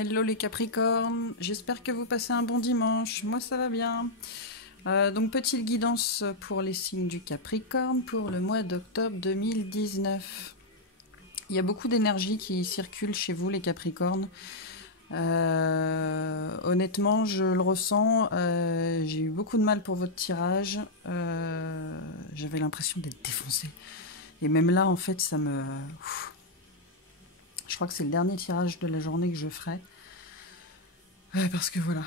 Hello les Capricornes, j'espère que vous passez un bon dimanche, moi ça va bien. Donc petite guidance pour les signes du Capricorne pour le mois d'octobre 2019. Il y a beaucoup d'énergie qui circule chez vous les Capricornes. Honnêtement je le ressens, j'ai eu beaucoup de mal pour votre tirage, j'avais l'impression d'être défoncée. Et même là en fait ça me... Je crois que c'est le dernier tirage de la journée que je ferai. Parce que voilà.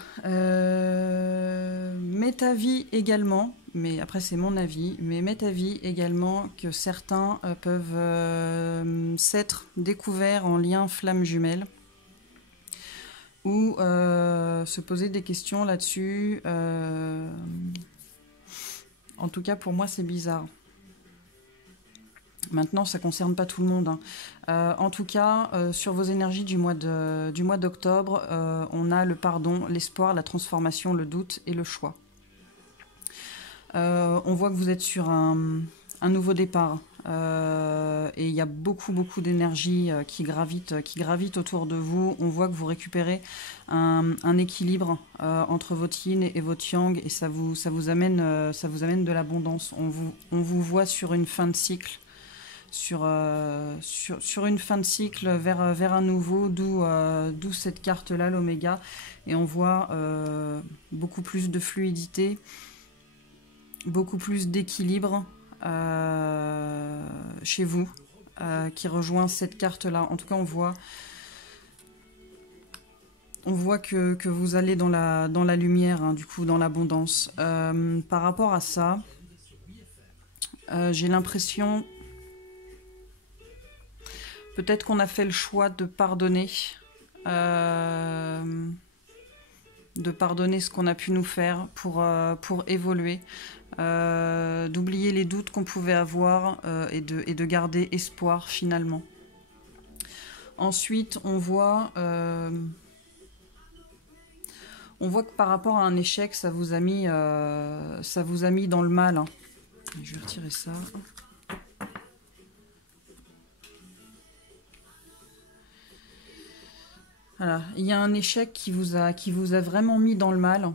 M'est avis également, mais après c'est mon avis, mais m'est avis également que certains peuvent s'être découverts en lien flamme jumelle ou se poser des questions là-dessus. En tout cas pour moi c'est bizarre. Maintenant, ça ne concerne pas tout le monde. En tout cas, sur vos énergies du mois d'octobre, on a le pardon, l'espoir, la transformation, le doute et le choix. On voit que vous êtes sur un nouveau départ. Et il y a beaucoup d'énergie qui gravite autour de vous. On voit que vous récupérez un équilibre entre votre yin et votre yang. Et ça vous amène de l'abondance. On vous voit sur une fin de cycle. Sur une fin de cycle vers un nouveau, d'où cette carte-là, l'oméga. Et on voit beaucoup plus de fluidité, beaucoup plus d'équilibre chez vous, qui rejoint cette carte-là. En tout cas, on voit que vous allez dans la lumière, hein, du coup, dans l'abondance. Par rapport à ça, j'ai l'impression... Peut-être qu'on a fait le choix de pardonner ce qu'on a pu nous faire pour évoluer, d'oublier les doutes qu'on pouvait avoir et de garder espoir finalement. Ensuite, on voit que par rapport à un échec, ça vous a mis dans le mal. Hein. Je vais retirer ça. Voilà. Il y a un échec qui vous a vraiment mis dans le mal.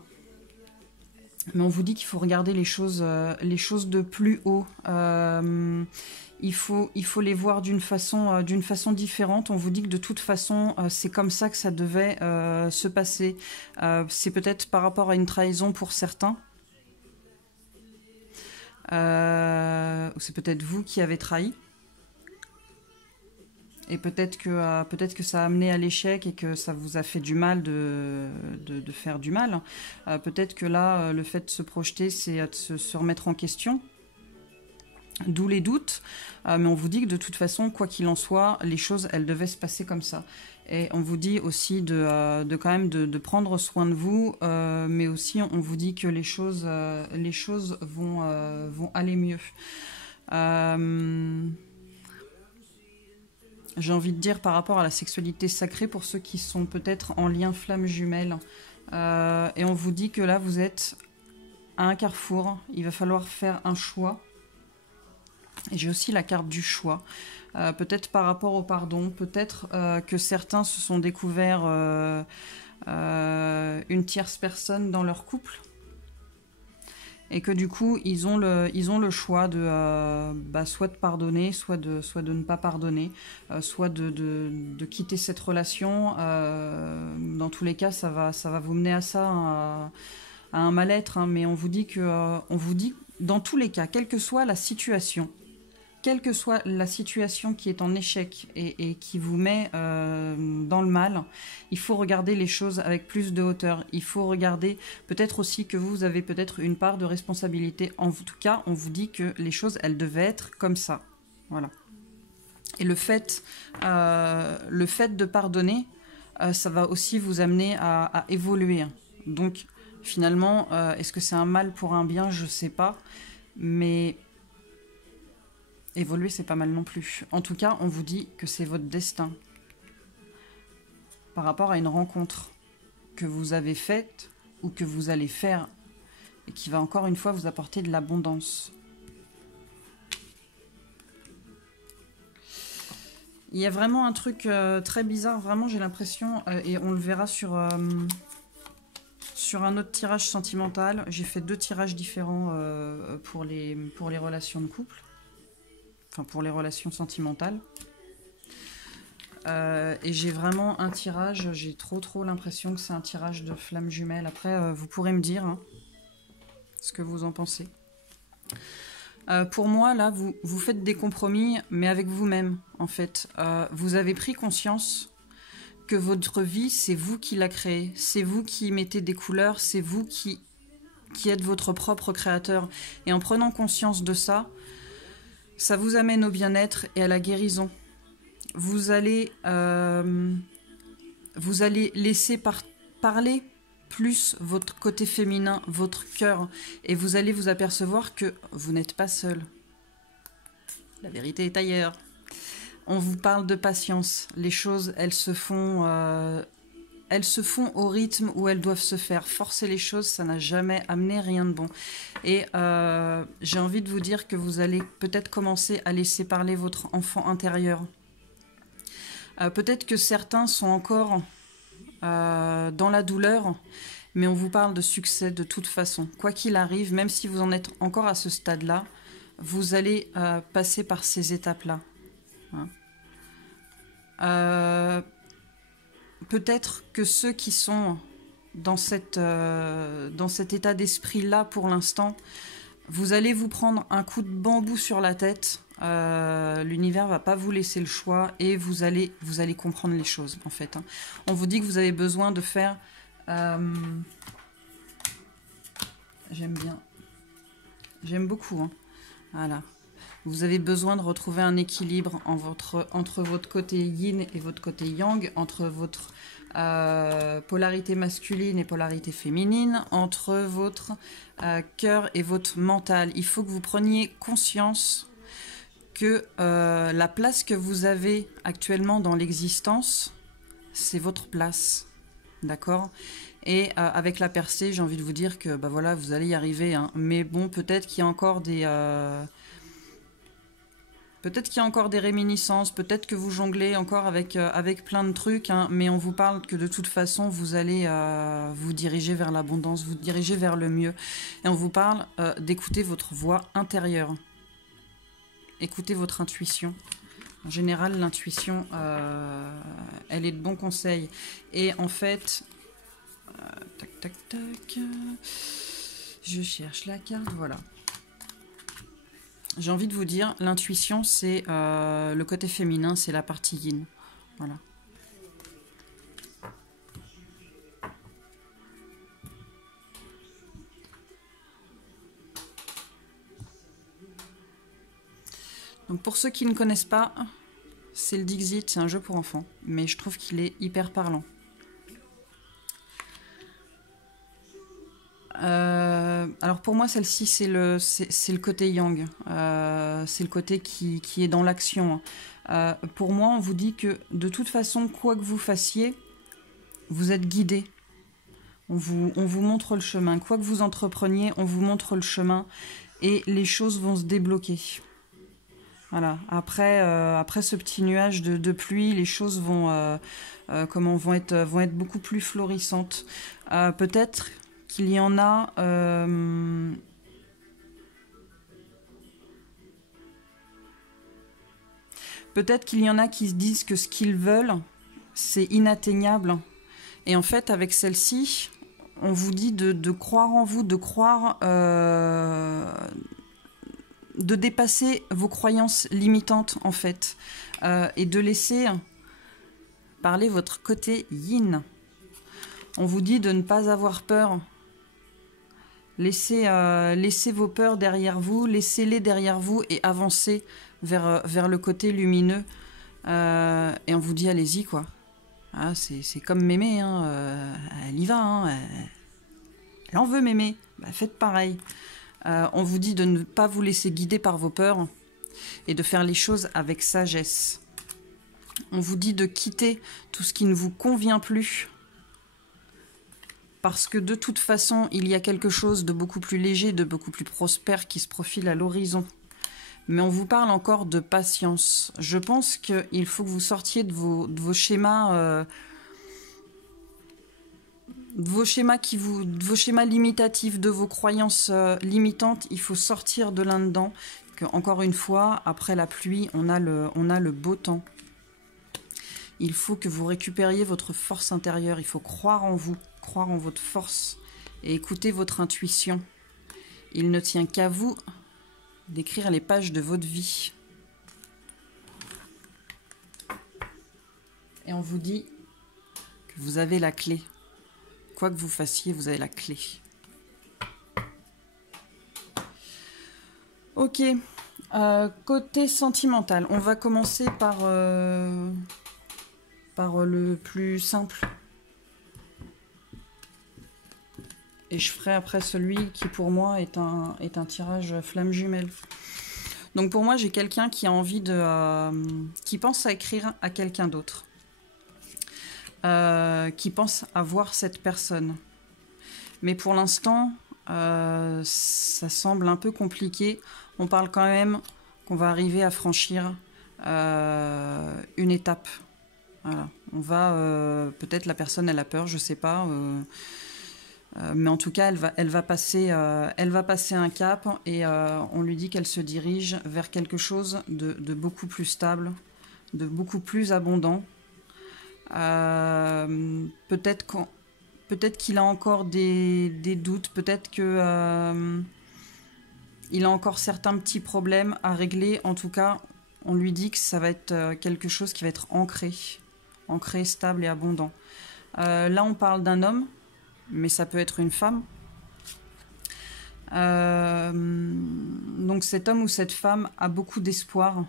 Mais on vous dit qu'il faut regarder les choses de plus haut. Il faut les voir d'une façon différente. On vous dit que de toute façon, c'est comme ça que ça devait se passer. C'est peut-être par rapport à une trahison pour certains. Ou c'est peut-être vous qui avez trahi. Et peut-être que ça a amené à l'échec et que ça vous a fait du mal de faire du mal. Peut-être que là, le fait de se projeter, c'est de se remettre en question. D'où les doutes. Mais on vous dit que de toute façon, quoi qu'il en soit, les choses, elles devaient se passer comme ça. Et on vous dit aussi de quand même de prendre soin de vous. Mais aussi, on vous dit que les choses vont aller mieux. J'ai envie de dire par rapport à la sexualité sacrée pour ceux qui sont peut-être en lien flamme jumelle. Et on vous dit que là, vous êtes à un carrefour. Il va falloir faire un choix. Et j'ai aussi la carte du choix. Peut-être par rapport au pardon. Peut-être que certains se sont découverts une tierce personne dans leur couple. Et que du coup, ils ont le choix de soit de pardonner, soit de ne pas pardonner, soit de quitter cette relation. Dans tous les cas, ça va vous mener à ça, à un mal-être. Hein, mais on vous dit dans tous les cas, quelle que soit la situation qui est en échec et qui vous met dans le mal, il faut regarder les choses avec plus de hauteur. Il faut regarder peut-être aussi que vous avez peut-être une part de responsabilité. En tout cas, on vous dit que les choses, elles devaient être comme ça. Voilà. Et le fait de pardonner, ça va aussi vous amener à évoluer. Donc, finalement, est-ce que c'est un mal pour un bien? Je ne sais pas. Mais... évoluer, c'est pas mal non plus. En tout cas, on vous dit que c'est votre destin. Par rapport à une rencontre que vous avez faite ou que vous allez faire et qui va encore une fois vous apporter de l'abondance. Il y a vraiment un truc très bizarre, vraiment j'ai l'impression, et on le verra sur un autre tirage sentimental. J'ai fait 2 tirages différents pour les relations de couple, enfin pour les relations sentimentales. Et j'ai vraiment un tirage, j'ai trop l'impression que c'est un tirage de flamme jumelle. Après, vous pourrez me dire hein, ce que vous en pensez. Pour moi, là, vous faites des compromis, mais avec vous-même, en fait. Vous avez pris conscience que votre vie, c'est vous qui la créez. C'est vous qui mettez des couleurs, c'est vous qui êtes votre propre créateur. Et en prenant conscience de ça, ça vous amène au bien-être et à la guérison. Vous allez laisser parler plus votre côté féminin, votre cœur, et vous allez vous apercevoir que vous n'êtes pas seul. La vérité est ailleurs. On vous parle de patience. Les choses, elles se font au rythme où elles doivent se faire. Forcer les choses, ça n'a jamais amené rien de bon. Et j'ai envie de vous dire que vous allez peut-être commencer à laisser parler votre enfant intérieur. Peut-être que certains sont encore dans la douleur, mais on vous parle de succès de toute façon. Quoi qu'il arrive, même si vous en êtes encore à ce stade-là, vous allez passer par ces étapes-là. Hein. Peut-être que ceux qui sont dans cet état d'esprit-là pour l'instant, vous allez vous prendre un coup de bambou sur la tête. L'univers va pas vous laisser le choix et vous allez comprendre les choses en fait. Hein. On vous dit que vous avez besoin de faire. J'aime beaucoup. Hein. Voilà. Vous avez besoin de retrouver un équilibre entre votre côté yin et votre côté yang, entre votre polarité masculine et polarité féminine, entre votre cœur et votre mental. Il faut que vous preniez conscience que la place que vous avez actuellement dans l'existence, c'est votre place. D'accord ? Et avec la percée, j'ai envie de vous dire que bah voilà, vous allez y arriver. Hein. Mais bon, peut-être qu'il y a encore des... Peut-être qu'il y a encore des réminiscences, peut-être que vous jonglez encore avec plein de trucs, hein, mais on vous parle que de toute façon, vous allez vous diriger vers l'abondance, vous diriger vers le mieux. Et on vous parle d'écouter votre voix intérieure. Écoutez votre intuition. En général, l'intuition, elle est de bons conseils. Et en fait, je cherche la carte, voilà. J'ai envie de vous dire, l'intuition, c'est le côté féminin, c'est la partie yin. Voilà. Donc pour ceux qui ne connaissent pas, c'est le Dixit, c'est un jeu pour enfants, mais je trouve qu'il est hyper parlant. Alors pour moi, celle-ci, c'est le côté yang. C'est le côté qui est dans l'action. Pour moi, on vous dit que de toute façon, quoi que vous fassiez, vous êtes guidé. On vous montre le chemin. Quoi que vous entrepreniez, on vous montre le chemin et les choses vont se débloquer. Voilà. Après ce petit nuage de pluie, les choses vont être beaucoup plus florissantes. Peut-être qu'il y en a. Peut-être qu'il y en a qui se disent que ce qu'ils veulent, c'est inatteignable. Et en fait, avec celle-ci, on vous dit de croire en vous, de croire. De dépasser vos croyances limitantes, en fait, et de laisser parler votre côté yin. On vous dit de ne pas avoir peur. Laissez vos peurs derrière vous, laissez-les derrière vous et avancez vers le côté lumineux. Et on vous dit, allez-y, quoi. Ah, c'est comme Mémé, hein, elle y va, hein, elle en veut, Mémé. Bah, faites pareil. On vous dit de ne pas vous laisser guider par vos peurs et de faire les choses avec sagesse. On vous dit de quitter tout ce qui ne vous convient plus parce que de toute façon, il y a quelque chose de beaucoup plus léger, de beaucoup plus prospère qui se profile à l'horizon. Mais on vous parle encore de patience. Je pense qu'il faut que vous sortiez de vos schémas... de vos schémas de vos schémas limitatifs, de vos croyances limitantes. Il faut sortir de là-dedans. Encore une fois, après la pluie, on a le beau temps. Il faut que vous récupériez votre force intérieure. Il faut croire en vous, croire en votre force et écouter votre intuition. Il ne tient qu'à vous d'écrire les pages de votre vie. Et on vous dit que vous avez la clé. Quoi que vous fassiez, vous avez la clé. Ok. Côté sentimental, on va commencer par le plus simple. Et je ferai après celui qui pour moi est un tirage flamme jumelle. Donc pour moi, j'ai quelqu'un qui a envie qui pense à écrire à quelqu'un d'autre. Qui pense à voir cette personne. Mais pour l'instant, ça semble un peu compliqué. On parle quand même qu'on va arriver à franchir une étape. Voilà. On va, peut-être la personne elle a peur, je sais pas. Mais en tout cas, elle va passer un cap et on lui dit qu'elle se dirige vers quelque chose de beaucoup plus stable, de beaucoup plus abondant. Peut-être qu'il a encore des doutes, peut-être que il a encore certains petits problèmes à régler. En tout cas, on lui dit que ça va être quelque chose qui va être ancré, stable et abondant. Là, on parle d'un homme, mais ça peut être une femme. Donc cet homme ou cette femme a beaucoup d'espoir.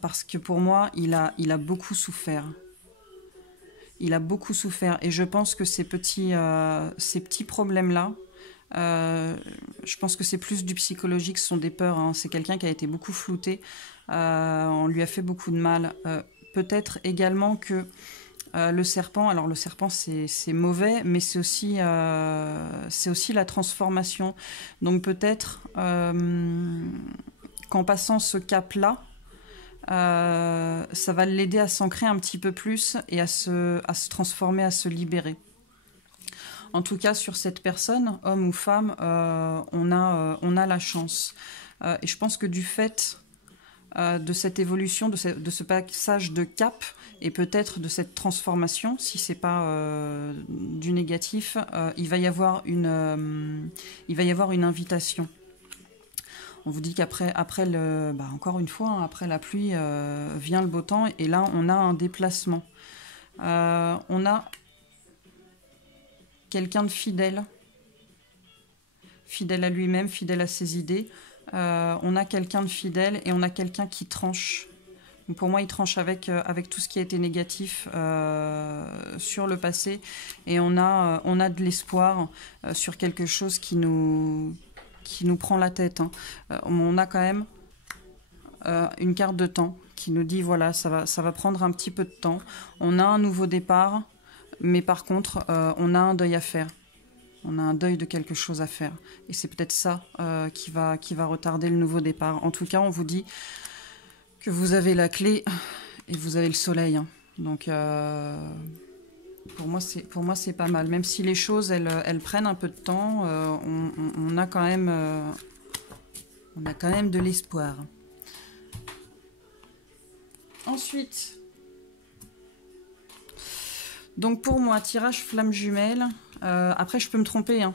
Parce que pour moi, il a beaucoup souffert. Il a beaucoup souffert. Et je pense que ces petits problèmes-là, je pense que c'est plus du psychologique, ce sont des peurs. Hein. C'est quelqu'un qui a été beaucoup flouté. On lui a fait beaucoup de mal. Peut-être également que le serpent, alors le serpent c'est mauvais, mais c'est aussi la transformation. Donc peut-être qu'en passant ce cap-là, ça va l'aider à s'ancrer un petit peu plus et à se transformer, à se libérer. En tout cas, sur cette personne, homme ou femme, on a la chance. Et je pense que du fait de cette évolution, de ce passage de cap, et peut-être de cette transformation, si c'est pas du négatif, il va y avoir une invitation. On vous dit qu'après encore une fois, hein, après la pluie vient le beau temps, et là on a un déplacement. On a quelqu'un de fidèle à lui-même, fidèle à ses idées. On a quelqu'un de fidèle et on a quelqu'un qui tranche. Donc pour moi, il tranche avec tout ce qui a été négatif sur le passé, et on a de l'espoir sur quelque chose qui nous prend la tête. Hein. On a quand même une carte de temps qui nous dit voilà, ça va prendre un petit peu de temps. On a un nouveau départ, mais par contre, on a un deuil à faire. On a un deuil de quelque chose à faire. Et c'est peut-être ça qui va retarder le nouveau départ. En tout cas, on vous dit que vous avez la clé et vous avez le soleil. Hein. Donc, pour moi, c'est pas mal. Même si les choses, elles prennent un peu de temps, on a quand même de l'espoir. Ensuite, donc pour moi, tirage flamme jumelle. Après, je peux me tromper, hein,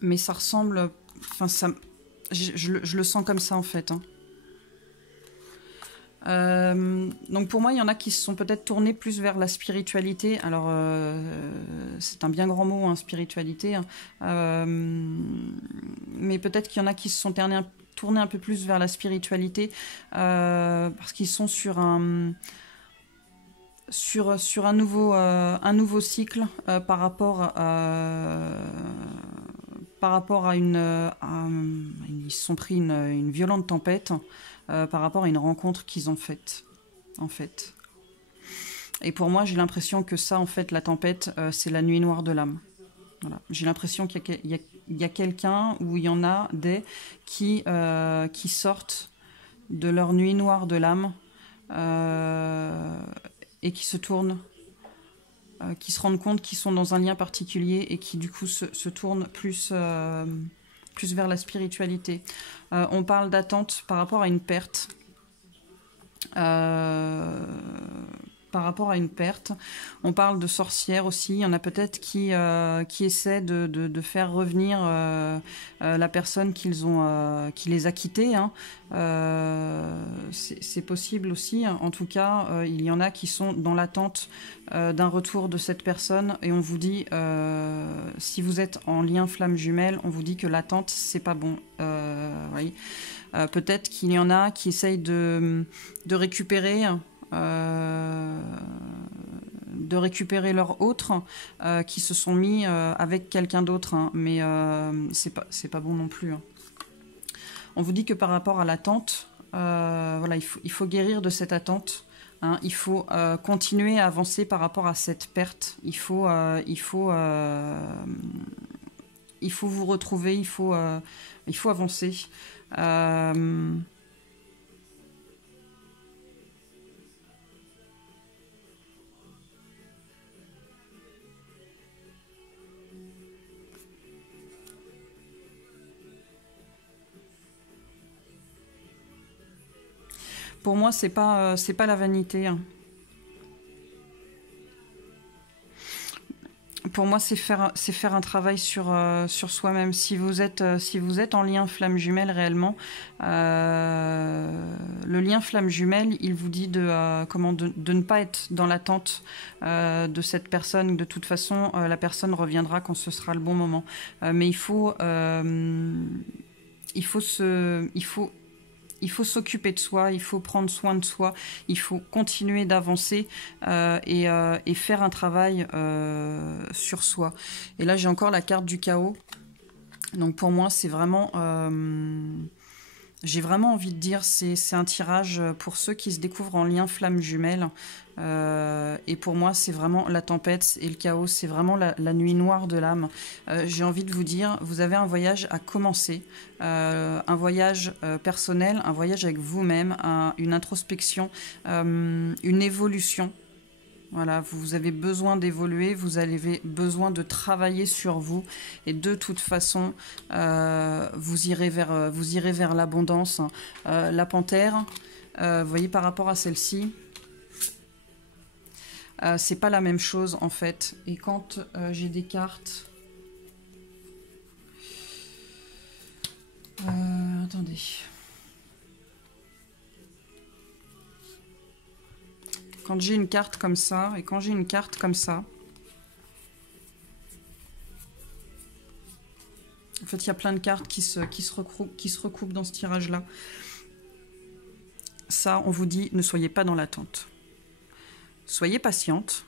mais ça ressemble... Enfin, je le sens comme ça, en fait. Hein. Donc pour moi, il y en a qui se sont peut-être tournés plus vers la spiritualité. Alors, c'est un bien grand mot, hein, spiritualité. Hein. Mais peut-être qu'il y en a qui se sont tournés un peu plus vers la spiritualité parce qu'ils sont sur un nouveau cycle par rapport à ils se sont pris une violente tempête par rapport à une rencontre qu'ils ont faite, en fait. Et pour moi, j'ai l'impression que ça, en fait, la tempête, c'est la nuit noire de l'âme. Voilà. J'ai l'impression qu'il y a quelqu'un, ou il y en a des qui sortent de leur nuit noire de l'âme et qui se tournent, qui se rendent compte qu'ils sont dans un lien particulier et qui du coup se tournent plus vers la spiritualité. On parle d'attente par rapport à une perte. Par rapport à une perte. On parle de sorcières aussi. Il y en a peut-être qui essaient de faire revenir la personne qui les a quittés. Hein. C'est possible aussi. En tout cas, il y en a qui sont dans l'attente d'un retour de cette personne. Et on vous dit, si vous êtes en lien flamme jumelle, on vous dit que l'attente, c'est pas bon. Oui. Peut-être qu'il y en a qui essayent de récupérer leurs autres qui se sont mis avec quelqu'un d'autre, hein, mais c'est pas bon non plus. Hein. On vous dit que par rapport à l'attente, voilà, il faut guérir de cette attente. Hein, il faut continuer à avancer par rapport à cette perte. Il faut vous retrouver. Il faut avancer. Pour moi, c'est pas la vanité. Hein. Pour moi, c'est faire un travail sur soi-même. Si vous êtes en lien flamme jumelle réellement, le lien flamme jumelle, il vous dit de ne pas être dans l'attente de cette personne. De toute façon, la personne reviendra quand ce sera le bon moment. Mais il faut s'occuper de soi, il faut prendre soin de soi, il faut continuer d'avancer et faire un travail sur soi. Et là, j'ai encore la carte du chaos. Donc pour moi, c'est vraiment... j'ai vraiment envie de dire, c'est un tirage pour ceux qui se découvrent en lien flamme jumelle. Et pour moi, c'est vraiment la tempête et le chaos, c'est vraiment la nuit noire de l'âme. J'ai envie de vous dire, vous avez un voyage à commencer, un voyage personnel, un voyage avec vous-même, une introspection, une évolution. Voilà, vous avez besoin d'évoluer, vous avez besoin de travailler sur vous, et de toute façon, vous irez vers l'abondance. La panthère, vous voyez, par rapport à celle-ci, c'est pas la même chose en fait. Et quand j'ai des cartes, attendez. Quand j'ai une carte comme ça, et quand j'ai une carte comme ça, en fait, il y a plein de cartes qui se recoupent dans ce tirage-là. Ça, on vous dit, ne soyez pas dans l'attente. Soyez patiente,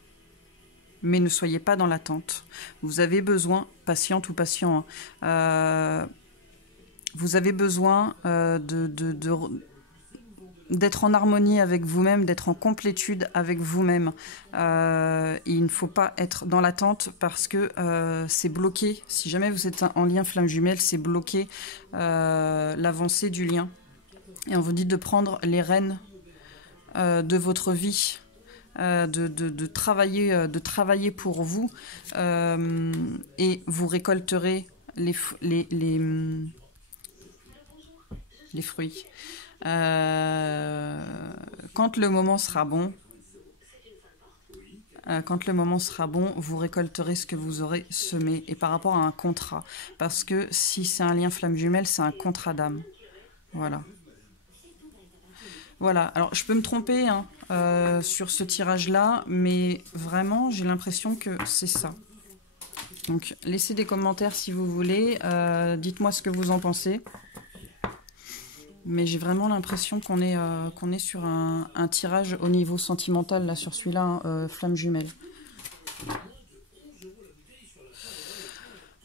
mais ne soyez pas dans l'attente. Vous avez besoin, patiente ou patient, hein, vous avez besoin d'être en harmonie avec vous-même, d'être en complétude avec vous-même. Il ne faut pas être dans l'attente parce que c'est bloqué. Si jamais vous êtes en lien flamme jumelle, c'est bloqué l'avancée du lien. Et on vous dit de prendre les rênes de votre vie, de travailler pour vous, et vous récolterez les fruits. Quand le moment sera bon, vous récolterez ce que vous aurez semé. Et par rapport à un contrat, parce que si c'est un lien flamme jumelle, c'est un contrat d'âme. Voilà. Voilà. Alors, je peux me tromper hein, sur ce tirage-là, mais vraiment, j'ai l'impression que c'est ça. Donc, laissez des commentaires si vous voulez. Dites-moi ce que vous en pensez. Mais j'ai vraiment l'impression qu'on est sur un tirage au niveau sentimental, là, sur celui-là, flamme jumelle.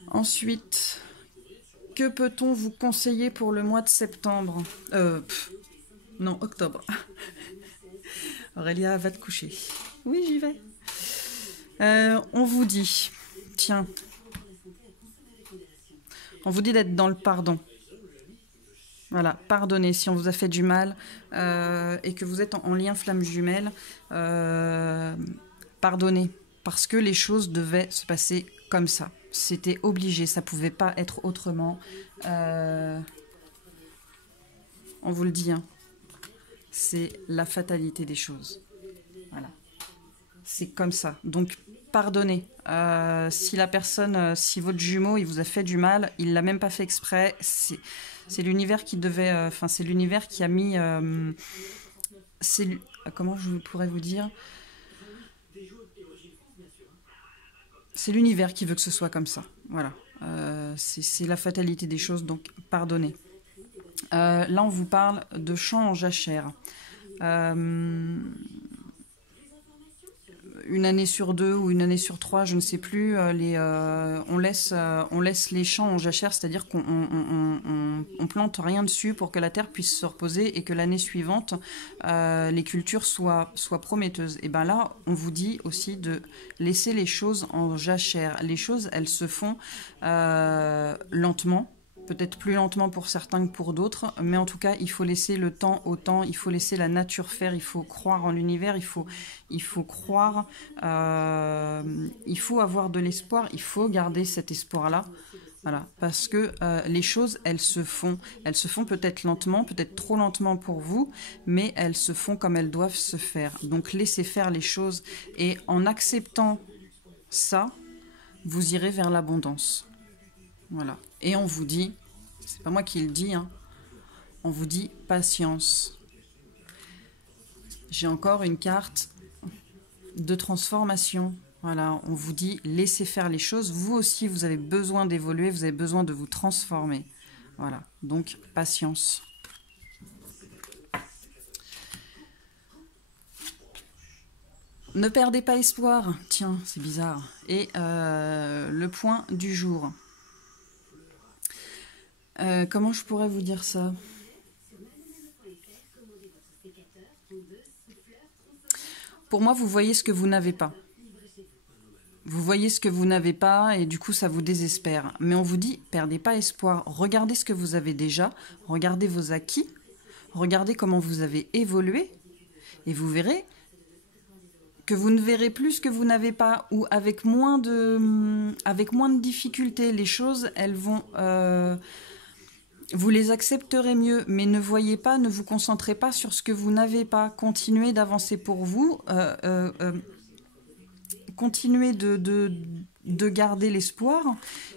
Ensuite, que peut-on vous conseiller pour le mois de septembre? Non, octobre. Aurélia, va te coucher. Oui, j'y vais. On vous dit, tiens, On vous dit d'être dans le pardon. Voilà, pardonnez si on vous a fait du mal et que vous êtes en lien flamme jumelle. Pardonnez, parce que les choses devaient se passer comme ça. C'était obligé, ça pouvait pas être autrement. On vous le dit, hein. C'est la fatalité des choses. Voilà. C'est comme ça. Donc, pardonnez. Si la personne, si votre jumeau, il vous a fait du mal, il l'a même pas fait exprès. C'est l'univers qui devait... Enfin, c'est l'univers qui a mis... comment je pourrais vous dire? C'est l'univers qui veut que ce soit comme ça. Voilà. C'est la fatalité des choses, donc pardonnez. Là, on vous parle de chant en jachère. Une année sur 2 ou une année sur 3, je ne sais plus, on laisse les champs en jachère, c'est-à-dire qu'on plante rien dessus pour que la terre puisse se reposer et que l'année suivante, les cultures soient prometteuses. Et bien là, on vous dit aussi de laisser les choses en jachère. Les choses, elles se font lentement. Peut-être plus lentement pour certains que pour d'autres, mais en tout cas, il faut laisser le temps au temps, il faut laisser la nature faire, il faut croire en l'univers, il faut croire, il faut avoir de l'espoir, il faut garder cet espoir-là, voilà, parce que les choses, elles se font peut-être lentement, peut-être trop lentement pour vous, mais elles se font comme elles doivent se faire. Donc, laissez faire les choses, et en acceptant ça, vous irez vers l'abondance. Voilà. Et on vous dit, c'est pas moi qui le dis, hein, on vous dit patience. J'ai encore une carte de transformation. Voilà, on vous dit laissez faire les choses. Vous aussi, vous avez besoin d'évoluer, vous avez besoin de vous transformer. Voilà, donc patience. Ne perdez pas espoir. Tiens, c'est bizarre. Et le point du jour. Comment je pourrais vous dire ça? Pour moi, vous voyez ce que vous n'avez pas. Vous voyez ce que vous n'avez pas et du coup, ça vous désespère. Mais on vous dit, perdez pas espoir. Regardez ce que vous avez déjà. Regardez vos acquis. Regardez comment vous avez évolué. Et vous verrez que vous ne verrez plus ce que vous n'avez pas ou avec moins de difficultés. Les choses, elles vont... vous les accepterez mieux, mais ne voyez pas, ne vous concentrez pas sur ce que vous n'avez pas. Continuez d'avancer pour vous. Continuez de garder l'espoir.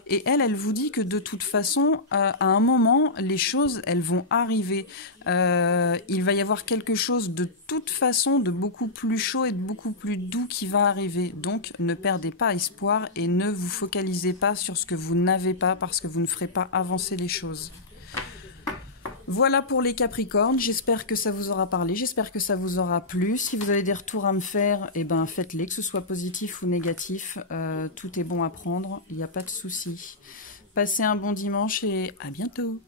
Et elle vous dit que de toute façon, à un moment, les choses, elles vont arriver. Il va y avoir quelque chose de toute façon de beaucoup plus chaud et de beaucoup plus doux qui va arriver. Donc, ne perdez pas espoir et ne vous focalisez pas sur ce que vous n'avez pas parce que vous ne ferez pas avancer les choses. Voilà pour les Capricornes, j'espère que ça vous aura parlé, j'espère que ça vous aura plu. Si vous avez des retours à me faire, eh ben faites-les, que ce soit positif ou négatif. Tout est bon à prendre, il n'y a pas de souci. Passez un bon dimanche et à bientôt.